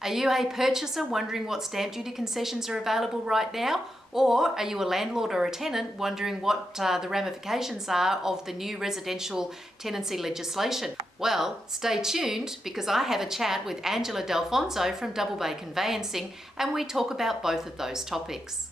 Are you a purchaser wondering what stamp duty concessions are available right now? Or are you a landlord or a tenant wondering what the ramifications are of the new residential tenancy legislation? Well, stay tuned because I have a chat with Angela Dalfonzo from Double Bay Conveyancing and we talk about both of those topics.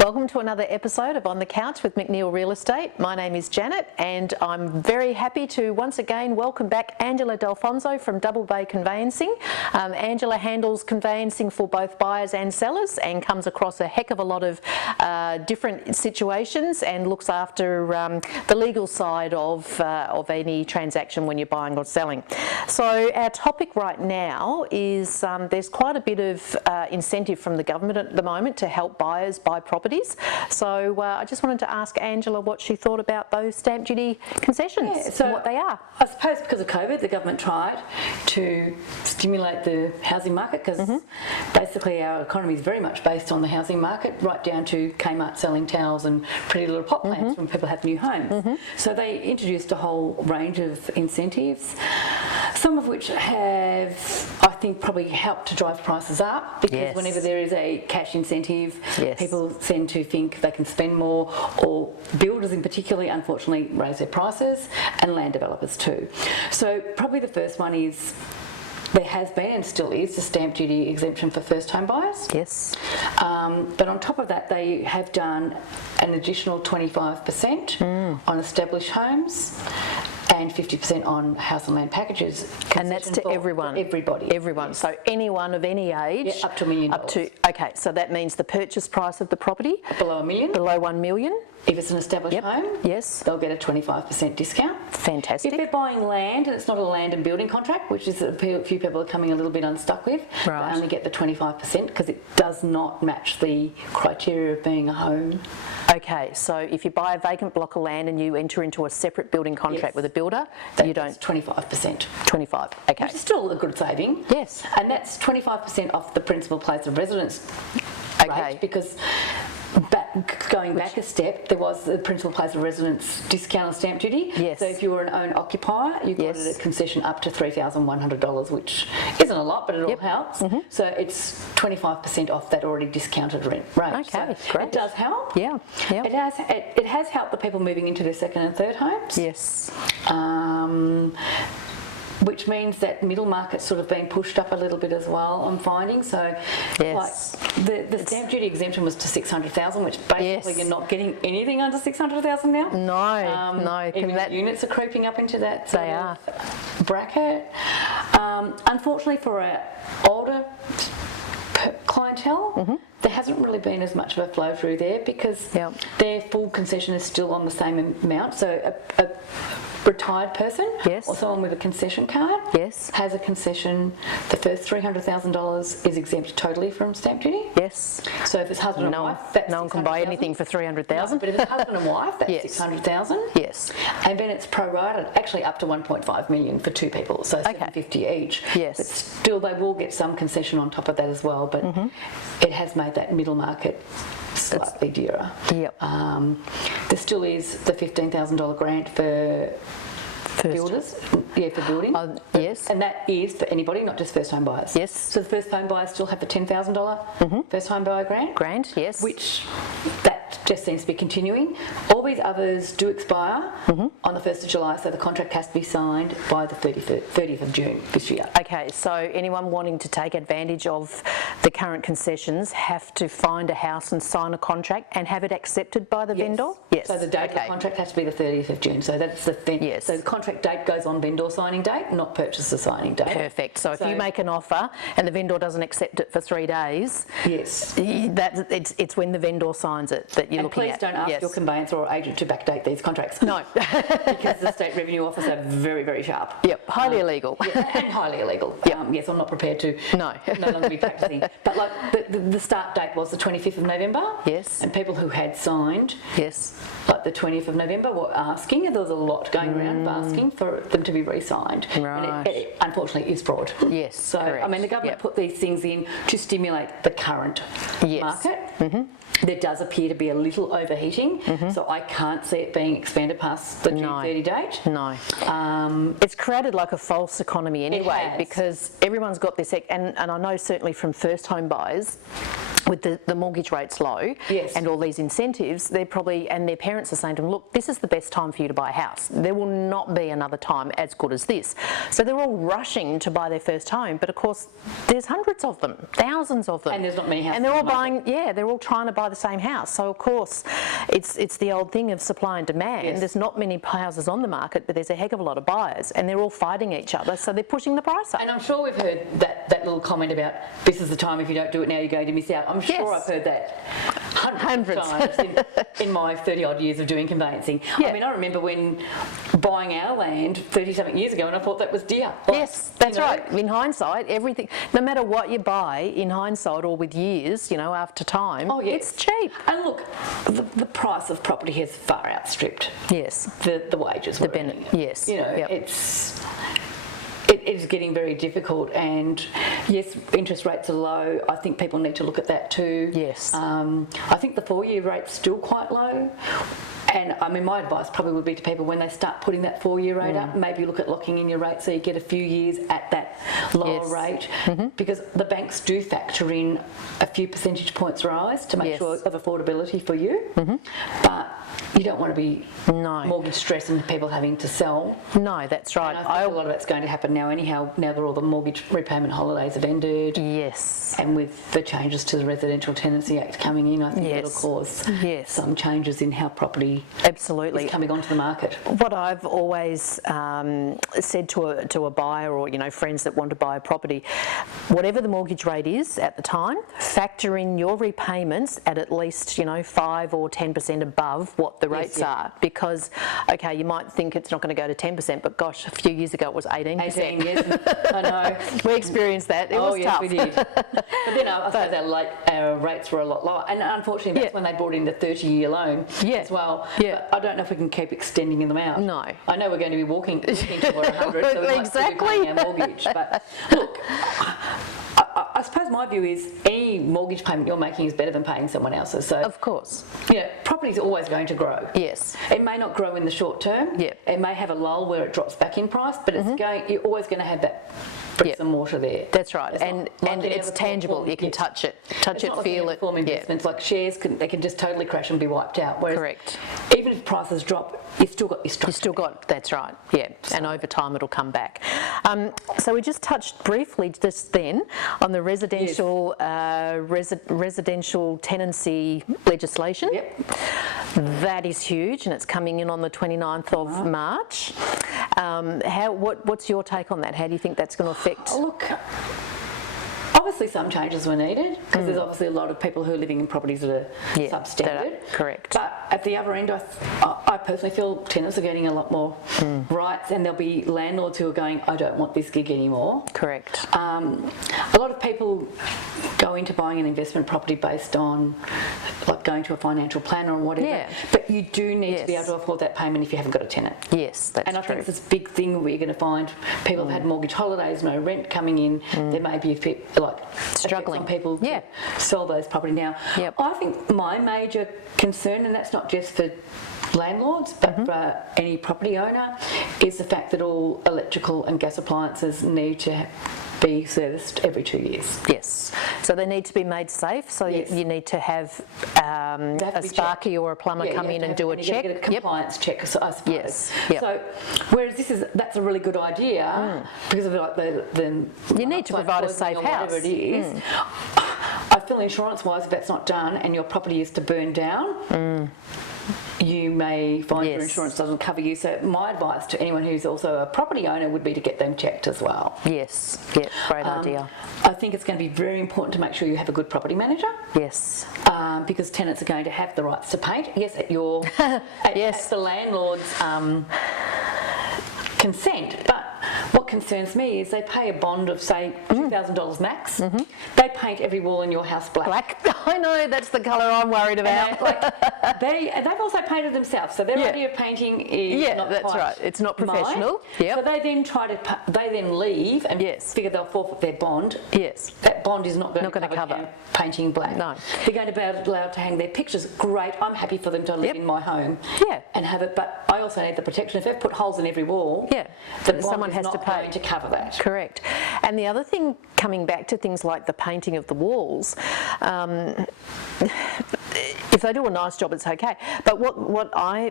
Welcome to another episode of On the Couch with McNeill Real Estate. My name is Janet and I'm very happy to once again welcome back Angela Dalfonzo from Double Bay Conveyancing. Angela handles conveyancing for both buyers and sellers and comes across a heck of a lot of different situations and looks after the legal side of any transaction when you're buying or selling. So our topic right now is there's quite a bit of incentive from the government at the moment to help buyers buy properties. So I just wanted to ask Angela what she thought about those stamp duty concessions and what they are. I suppose because of COVID, the government tried to stimulate the housing market because basically our economy is very much based on the housing market, right down to Kmart selling towels and pretty little pot plants when people have new homes. So they introduced a whole range of incentives, some of which have, I think, probably helped to drive prices up because whenever there is a cash incentive, people tend to think they can spend more, or builders in particular, unfortunately, raise their prices, and land developers too. So probably the first one is there has been and still is the stamp duty exemption for first home buyers. Yes. But on top of that, they have done an additional 25% on established homes and 50% on house and land packages. And that's to everyone? Everybody. Everyone. Yes. So anyone of any age? Yeah, up to $1 million. Okay, so that means the purchase price of the property? Below $1 million. Below $1 million? If it's an established home, they'll get a 25% discount. Fantastic. If they're buying land and it's not a land and building contract, which is a few people are coming a little bit unstuck with, they only get the 25% because it does not match the criteria of being a home. Okay, so if you buy a vacant block of land and you enter into a separate building contract with a builder, you don't... 25%. 25, okay. Which is still a good saving. Yes. And that's 25% off the principal place of residence rate because... Going back a step, there was the principal place of residence discount on stamp duty. Yes. So if you were an own occupier, you got it at concession up to $3,100, which isn't a lot, but it all helps. So it's 25% off that already discounted rent rate. Okay, so great. It does help. Yeah. It has helped the people moving into their second and third homes. Yes. Which means that middle market's sort of being pushed up a little bit as well, I'm finding. So like the stamp duty exemption was to $600,000, which basically you're not getting anything under $600,000 now. No. Even units are creeping up into that bracket. Unfortunately for our older clientele, there hasn't really been as much of a flow through there because their full concession is still on the same amount. So a retired person or someone with a concession card has a concession. The first $300,000 is exempt totally from stamp duty. Yes. So if it's husband and wife, that's no one can buy anything for $300,000. No, but if it's husband and wife, that's $600,000. Yes. And then it's prorated, actually up to $1.5 million for two people, so $750 each. Yes. But still, they will get some concession on top of that as well. But it has made that middle market slightly dearer. Yep. There still is the $15,000 grant for builders, for building. Yes. And that is for anybody, not just first home buyers. Yes. So the first home buyers still have the $10,000 first home buyer grant. Yes. Which that just seems to be continuing. All these others do expire on the 1st of July, so the contract has to be signed by the 30th of June this year. Okay, so anyone wanting to take advantage of the current concessions have to find a house and sign a contract and have it accepted by the vendor? Yes. So the date of the contract has to be the 30th of June. So that's the thing. Yes. So the contract date goes on vendor signing date, not purchaser signing date. Perfect. So if you make an offer and the vendor doesn't accept it for 3 days, it's when the vendor signs it that you're and looking please at. don't ask Yes. your conveyancer or agent to backdate these contracts. No. Because the State Revenue Office are very, very sharp. Yep, highly illegal. Yeah, and highly illegal. Yep. Yes, I'm not prepared to No. no longer be practising. But like the start date was the 25th of November. Yes. And people who had signed Yes. like the 20th of November were asking, and there was a lot going around asking for them to be re-signed. Right. And it unfortunately is fraud. Yes, So, correct. I mean, the government Yep. put these things in to stimulate the current Yes. market. There does appear to be a little overheating, so I can't see it being expanded past the June No. 30 date. No. It's created like a false economy anyway, has. because everyone's got this, and I know certainly from first home buyers, with the mortgage rates low Yes. and all these incentives, they're probably, and their parents are saying to them, look, this is the best time for you to buy a house. There will not be another time as good as this. So they're all rushing to buy their first home, but of course there's hundreds of them, thousands of them. And there's not many houses And they're all on the market. buying, they're all trying to buy the same house. So of course it's the old thing of supply and demand. Yes. There's not many houses on the market, but there's a heck of a lot of buyers, and they're all fighting each other, so they're pushing the price up. And I'm sure we've heard that little comment about this is the time, if you don't do it now you're going to miss out. I'm sure Yes. I've heard that hundreds of Hundreds. times in my 30 odd years of doing conveyancing. Yeah. I mean, I remember when buying our land 30 something years ago, and I thought that was dear. Like, Yes, that's you know, right. In hindsight, everything, no matter what you buy, in hindsight or with years, after time, Oh, yes. it's cheap. And look, the price of property has far outstripped Yes. the wages we're Bennett, earning. yes, yep. It is getting very difficult, and yes, interest rates are low. I think people need to look at that too. Yes. I think the 4-year rate's still quite low. And I mean, my advice probably would be to people when they start putting that 4-year rate up, maybe look at locking in your rate so you get a few years at that lower Yes. rate, because the banks do factor in a few percentage points rise to make Yes. sure of affordability for you. But you don't want to be No. mortgage stress and people having to sell. No, that's right. And I think a lot of that's going to happen now anyhow, now that all the mortgage repayment holidays have ended. Yes. And with the changes to the Residential Tenancy Act coming in, I think Yes. that'll cause Yes. some changes in how property Absolutely. is coming onto the market. What I've always said to a buyer or friends that want to buy a property, whatever the mortgage rate is at the time, factor in your repayments at least 5 or 10% above what the rates yeah. are, because okay, you might think it's not going to go to 10%, but gosh, a few years ago it was 18%. 18 years, I know. We experienced that. It was yes, tough. we did. But then I suppose our rates were a lot lower, and unfortunately that's Yeah. when they brought in the 30-year loan Yeah. as well. Yeah. But I don't know if we can keep extending them out. No. I know we're going to be walking toward 100, so we might still be Exactly. paying our mortgage. But look, I suppose my view is any mortgage payment you're making is better than paying someone else's. So Of course. property's always going to grow. Yes. It may not grow in the short term. Yep. It may have a lull where it drops back in price, but you're always going to have that bricks Yep. and mortar there. That's right, It's and not like any it's other tangible. form- You can yes. touch it, It's not like feel any it. form investments like shares, they can just totally crash and be wiped out. Whereas Correct. even if prices drop, you've still got your structure. You still got, that's right, yeah, and over time it'll come back. So we just touched briefly just then on the residential residential tenancy legislation. Yep. That is huge, and it's coming in on the 29th of March. What's your take on that? How do you think that's going to affect? Look, obviously some changes were needed because there's obviously a lot of people who are living in properties that are Yeah, substandard. that are correct. But at the other end, I personally feel tenants are getting a lot more rights, and there'll be landlords who are going, I don't want this gig anymore. Correct. A lot of people go into buying an investment property based on like going to a financial planner or whatever. Yeah. But you do need to be Yes. able to afford that payment if you haven't got a tenant. Yes, that's And I true. think it's this big thing where you're going to find people have had mortgage holidays, no rent coming in. There may be Struggling. on people Yeah. to sell those property now. Yep. I think my major concern, and that's not just for landlords but for any property owner, is the fact that all electrical and gas appliances need to be serviced every 2 years. Yes, so they need to be made safe, so Yes. you need to have They have a to be sparky or a plumber Yeah, you come have in to and have- do a you gotta check. get a compliance check, I suppose. Yes, yep. So, whereas that's a really good idea because of like the You need to provide a safe or whatever house. it is. I feel insurance-wise, if that's not done and your property is to burn down, you may find your Yes. insurance doesn't cover you. So my advice to anyone who's also a property owner would be to get them checked as well. Yes, yeah, great idea. I think it's going to be very important to make sure you have a good property manager. Yes. Because tenants are going to have the rights to paint. Yes, at your Yes. at the landlord's consent. But what concerns me is they pay a bond of, say, $2,000 max. They paint every wall in your house black. Black. I know, that's the colour I'm worried about. And they've also painted themselves, so their Yeah. idea of painting is not that's quite right. It's not mine. professional. Yep. So they then leave and Yes. figure they'll forfeit their bond. Yes. That bond is not going to cover. painting black. No. They're going to be allowed to hang their pictures. Great. I'm happy for them to live Yep. in my home. Yeah. And have it, but I also need the protection. If they've put holes in every wall, Yeah. the bond Someone is has not to pay. going to cover that. Correct. And the other thing, coming back to things like the painting of the walls, if they do a nice job, it's okay. But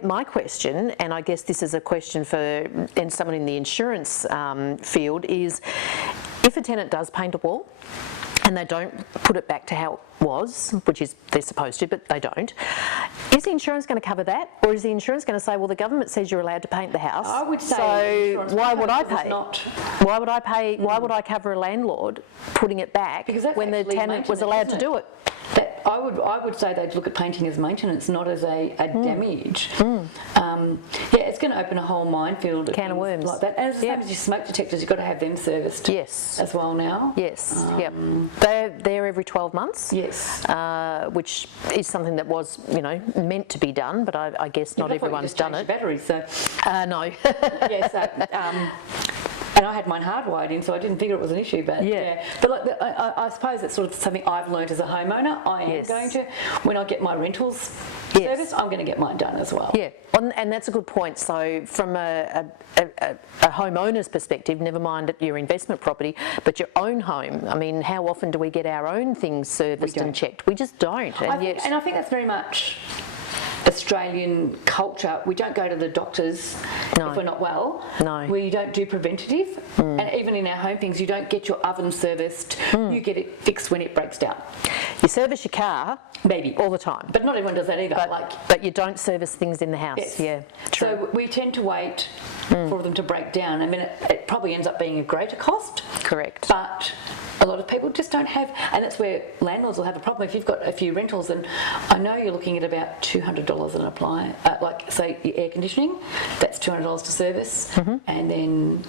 my question, and I guess this is a question for someone in the insurance field, is if a tenant does paint a wall and they don't put it back to how it was, which is they're supposed to, but they don't, is the insurance going to cover that, or is the insurance going to say, well, the government says you're allowed to paint the house, I would say so insurance why would I purposes pay? not- Why would I pay? Why would I cover a landlord putting it back Because that's when the actually tenant was maintenance, allowed to isn't do it? I would say they'd look at painting as maintenance, not as a damage. It's going to open a whole minefield of Can of things worms. like that. And it's the Yep. same as your smoke detectors, you've got to have them serviced Yes. as well now. Yes. Yep. They're every 12 months. Yes. Which is something that was, meant to be done, but I guess not I thought you everyone's just done changed it. your batteries, so No. and I had mine hardwired in, so I didn't figure it was an issue. But Yeah. but like I suppose it's sort of something I've learned as a homeowner. I am Yes. going to, when I get my rentals Yes. service, I'm going to get mine done as well. Yeah, and that's a good point. So from a homeowner's perspective, never mind your investment property, but your own home. I mean, how often do we get our own things serviced and checked? We just don't. And I think that's very much Australian culture. We don't go to the doctors if we're not well. No. We don't do preventative. And even in our home things, you don't get your oven serviced. You get it fixed when it breaks down. You service your car Maybe. all the time, But not everyone does that either. but you don't service things in the house. Yes. Yeah, true. So we tend to wait for them to break down. I mean, it probably ends up being a greater cost. Correct. But a lot of people just don't have, and that's where landlords will have a problem. If you've got a few rentals, and I know you're looking at about $200 an apply, like say your air conditioning, that's $200 to service, and then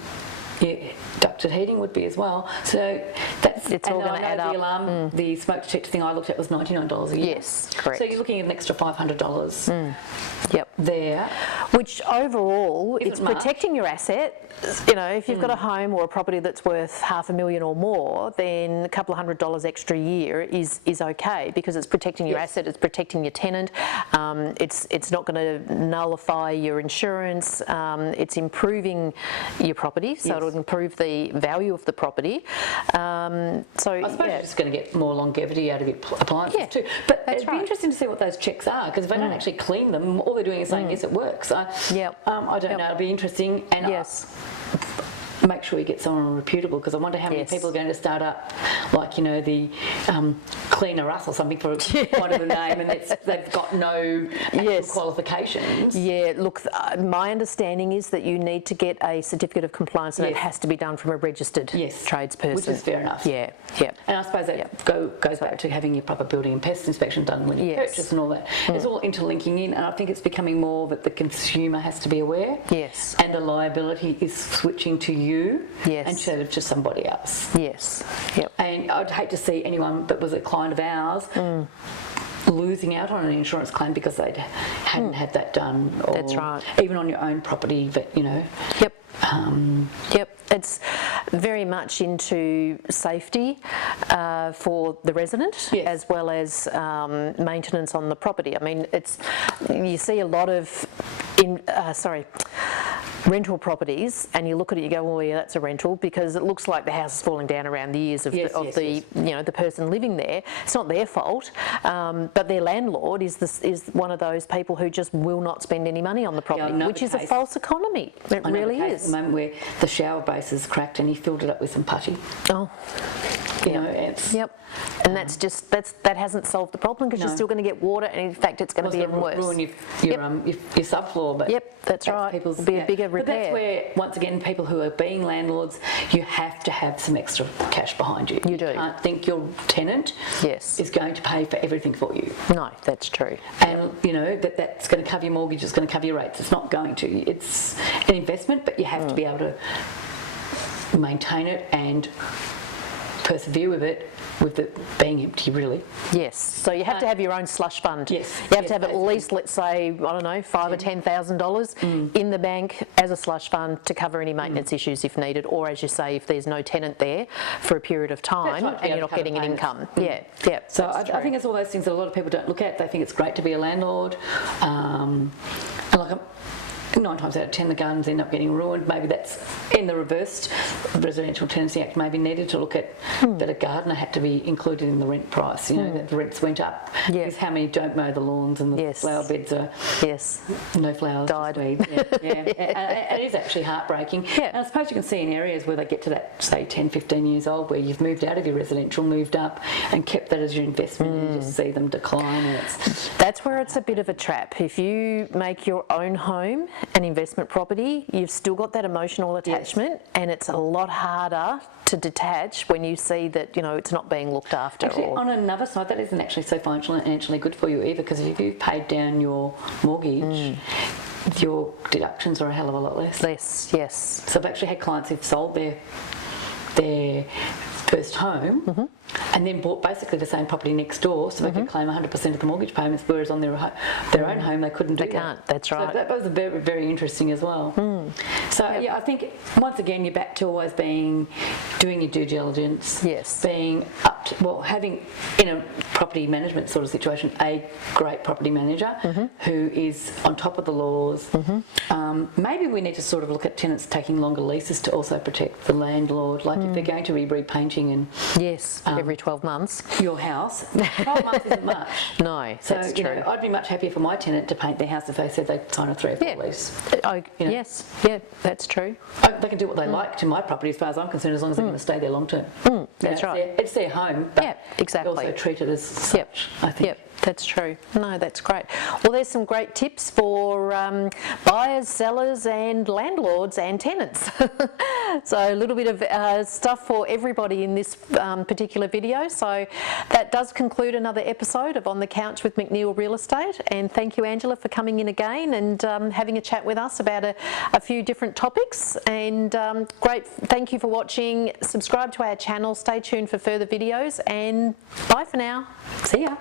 ducted heating would be as well. So that's It's all gonna add up. The alarm, the smoke detector thing I looked at was $99 a year. Yes, correct. So you're looking at an extra $500 Yep. there. Which overall, Isn't it's much. protecting your asset. If you've got a home or a property that's worth $500,000 or more, then a couple of $100 extra a year is okay, because it's protecting your asset, it's protecting your tenant, it's not going to nullify your insurance, it's improving your property, so it'll improve the value of the property. I suppose you're just going to get more longevity out of your appliances too. But it'd be interesting to see what those checks are, because if they don't actually clean them, all they're doing is saying, yes, it works. I don't know, it'll be interesting. And Yes. make sure you get someone reputable, because I wonder how many people are going to start up, like, the Cleaner Us or something for one of the name, and they've got no actual qualifications. Yeah, look, my understanding is that you need to get a certificate of compliance, and it has to be done from a registered tradesperson. Which is fair enough. Yeah, yeah. And I suppose that goes back to having your proper building and pest inspection done when you purchase and all that. It's all interlinking in, and I think it's becoming more that the consumer has to be aware. Yes. And the liability is switching to you instead of just somebody else. Yes. Yep. And I'd hate to see anyone that was a client of ours losing out on an insurance claim because they hadn't had that done. Or That's right. Even on your own property, but Yep. Yep, it's very much into safety for the resident as well as maintenance on the property. I mean, you see a lot of rental properties, and you look at it, you go, well, yeah, that's a rental, because it looks like the house is falling down around the ears of the person living there. It's not their fault, but their landlord is one of those people who just will not spend any money on the property, which is a false economy. It really is. At the moment where the shower base is cracked and he filled it up with some putty. Oh. You know, it's, Yep. And that hasn't solved the problem because No. you're still going to get water, and in fact it's going to be even worse. ruin your subfloor. But Yep, that's right. people's, It'll be a bigger But that's repair. where, once again, people who are being landlords, you have to have some extra cash behind you. You do. You can't think your tenant Yes. is going to pay for everything for you. No, that's true. And you know that's going to cover your mortgage, it's going to cover your rates. It's not going to. It's an investment, but you have to be able to maintain it and persevere with it being empty, really. Yes. So you have to have your own slush fund. Yes. You have to have at least, let's say, I don't know, $5,000 or $10,000 in the bank as a slush fund to cover any maintenance issues if needed, or as you say, if there's no tenant there for a period of time Right, and you're not getting an income. Yeah. So I think it's all those things that a lot of people don't look at. They think it's great to be a landlord. And like 9 times out of 10 the gardens end up getting ruined. Maybe that's in the reversed. The Residential Tenancy Act maybe needed to look at that a gardener had to be included in the rent price, you know, that the rents went up. Yeah. Because how many don't mow the lawns and the flower beds are no flowers, died. just weeds. And it is actually heartbreaking. Yeah. And I suppose you can see in areas where they get to that, say, 10, 15 years old, where you've moved out of your residential, moved up and kept that as your investment, and you just see them decline. And That's where it's a bit of a trap. If you make your own home an investment property, you've still got that emotional attachment, and it's a lot harder to detach when you see that, you know, it's not being looked after. Actually, on another side, that isn't actually so financially good for you either, because if you've paid down your mortgage, your deductions are a hell of a lot less. Yes. So I've actually had clients who've sold their first home and then bought basically the same property next door, so they could claim 100% of the mortgage payments, whereas on their own home they couldn't do that. They can't, that's right. So that was very, very interesting as well. So I think once again you're back to always doing your due diligence. Yes. Being up to, having in a property management sort of situation a great property manager who is on top of the laws. Maybe we need to sort of look at tenants taking longer leases to also protect the landlord. Like if they're going to be repainting and every 12 months. your house, 12 months isn't much. No, So that's you true. know, I'd be much happier for my tenant to paint their house if they said they'd sign a 3 or 4 lease. You know. Yes, that's true. They can do what they like to my property as far as I'm concerned, as long as they're going to stay there long term. That's right. It's their home, but Yeah, exactly. also treat it as such, I think. Yep, that's true. No, that's great. Well, there's some great tips for buyers, sellers and landlords and tenants. So a little bit of stuff for everybody in this particular video. So that does conclude another episode of On the Couch with McNeill Real Estate. And thank you, Angela, for coming in again and having a chat with us about a few different topics. And great, thank you for watching. Subscribe to our channel, stay tuned for further videos, and bye for now. See ya.